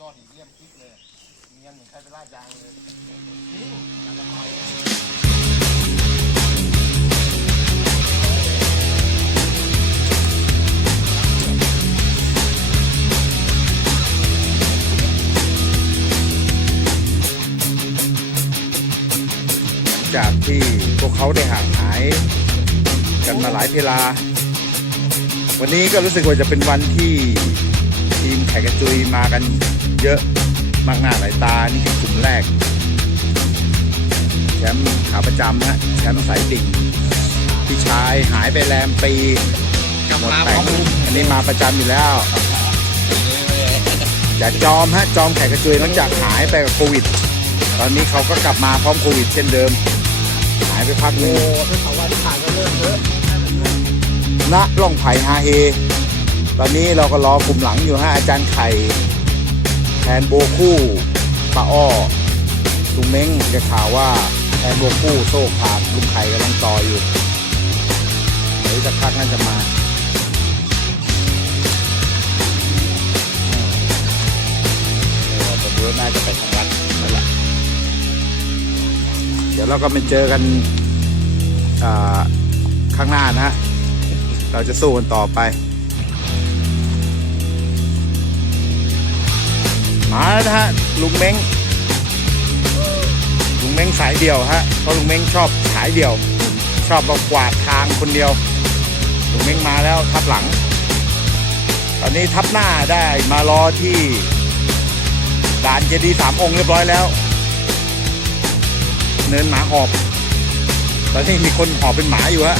ยอดหินเยี่ยมคิดเลยเงียนเหมือนใครไปลาดยางเลยจากที่พวกเขาได้ห่างหาย กันมาหลายเวลา วันนี้ก็รู้สึกว่าจะเป็นวันที่ ทีมแข่งกระจุยมากันเยอะมากหน้าหลายตา นี่คือกลุ่มแรก แชมป์ขาประจำฮะแชมป์สายดิ่งพี่ชายหายไปแรมปีหมดแต่งอันนี้มาประจำอยู่แล้วอย่าจอมฮะจอมแข่งกระจุยหลังจากหายไปกับโควิด ตอนนี้เขาก็กลับมาพร้อมโควิด เช่นเดิม หายไปพักหนึงถ้าเขาวันที่ผ่านก็เริ่มเยอะณล่องไผ่ฮาเฮ ตอนนี้เราก็รอกลุ่มหลังอยู่ฮะอาจารย์ไข่แทนโบคู่ป้าอ้อลุงเม้งจะข่าวว่าแทนโบคู่โซ่ขาดลุงไข่กำลังต่ออยู่เดี๋ยวจะพักน่าจะมาเออแต่ดูว่าน่าจะไปทางรัดนั่นแหละเดี๋ยวเราก็มาเจอกันข้างหน้านะฮะเราจะสู้กันต่อไป มาแล้วนะฮะลุงเม้งลุงเม้งสายเดียวฮะเพราะลุงเม้งชอบสายเดียว ชอบมากวาดทางคนเดียวลุงเม้งมาแล้วทับหลัง ตอนนี้ทับหน้าได้มารอที่ด่านเจดีย์สามองค์เรียบร้อยแล้ว เนินหมาหอบ ตอนนี้มีคนหอบเป็นหมาอยู่ฮะ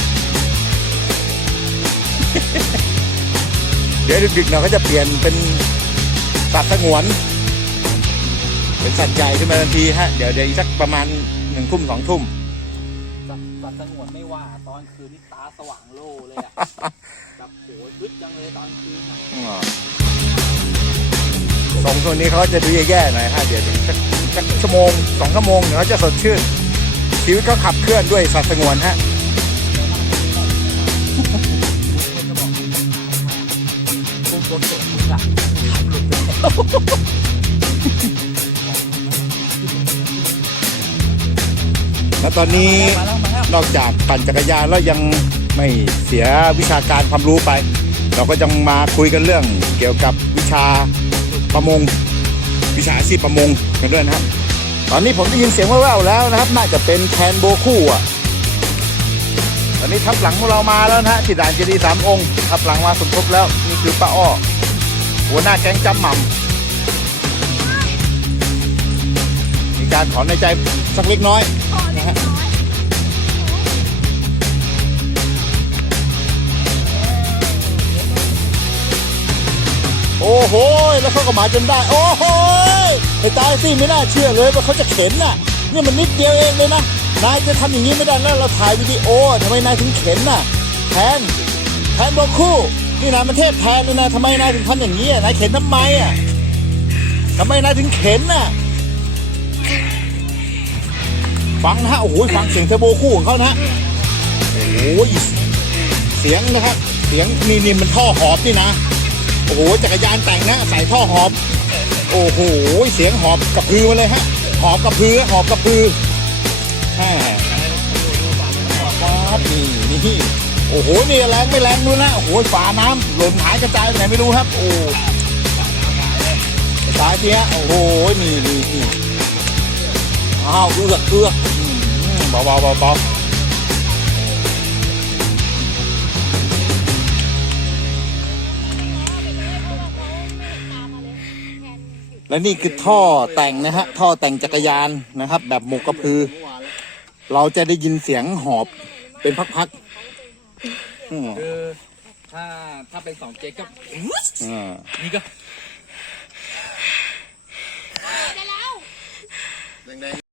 เดี๋ยวดึกๆเราก็จะเปลี่ยนเป็นสัตว์สงวน เป็นสัตว์ใหญ่ขึ้นมาทันทีฮะ เดี๋ยวเดี๋ยวอีกสักประมาณหนึ่งทุ่มสองทุ่มสัตว์สัตว์สงวนไม่ว่าตอนคืนนี่ตาสว่างโล่เลยอะแบบโหยึดจังเลยตอนคืนอะสองตัวนี้เขาจะดูแย่ๆหน่อยฮะ เดี๋ยวถึงสักสักชั่วโมงสองชั่วโมงเดี๋ยวเขาจะสดชื่น ชีวิตเขาขับเคลื่อนด้วยสัตว์สงวนฮะกูโดนเตะมึงอะขับหลุดไปแล้ว แล้วตอนนี้นอกจากปั่นจักรยานแล้วยังไม่เสียวิชาการความรู้ไป เราก็ยังมาคุยกันเรื่องเกี่ยวกับวิชาประมง วิชาอาชีพประมงกันด้วยนะครับ ตอนนี้ผมได้ยินเสียงแว่วๆแล้วนะครับ น่าจะเป็นแคนโบคู่อะตอนนี้ทับหลังของเรามาแล้วนะฮะที่ด่านเจดีสามองค์ทับหลังมาสมทบแล้วนี่คือป้าอ้อหัวหน้าแก๊งจำหม่ำมีการถอนในใจสักเล็กน้อย โอ้โห แล้วเขาก็มาจนได้ โอ้โหไอ้ตายสิไม่น่าเชื่อเลยว่าเขาจะเข็นน่ะ นี่มันนิดเดียวเองเลยนะ นายจะทำอย่างนี้ไม่ได้แล้วเราถ่ายวิดีโอทำไมนายถึงเข็นน่ะ แทน แทนบอกคู่ นี่นายมันเทพแทนเลยนะทำไมนายถึงทำอย่างนี้นายเข็นทำไมอะทำไมนายถึงเข็นน่ะ ฟังนะฮะ โอ้โห ฟังเสียงเทอร์โบคู่ของเขานะฮะ โอ้โหเสียงนะครับ เสียงนี่นี่มันท่อหอบนี่นะ โอ้โหจักรยานแต่งนะใส่ท่อหอบโอ้โหเสียงหอบกระพือมาเลยฮะหอบกระพือหอบกระพือแหมครับนี่นี่โอ้โหนี่แรงไม่แรงดูนะโอ้โหฝาน้ำหล่นหายกระจายไปไหนไม่รู้ครับ โอ้สายเสียโอ้โหนี่นี่นี่อ้าวเอือกเอือกอืมเบาเบาเบาเบา และนี่คือท่อแต่งนะฮะท่อแต่งจักรยานนะครับ แบบหมกกระพือ เราจะได้ยินเสียงหอบเป็นพักๆอืมคือถ้าถ้าเป็นสองเจ๊กก็อ่านี่ก็แดง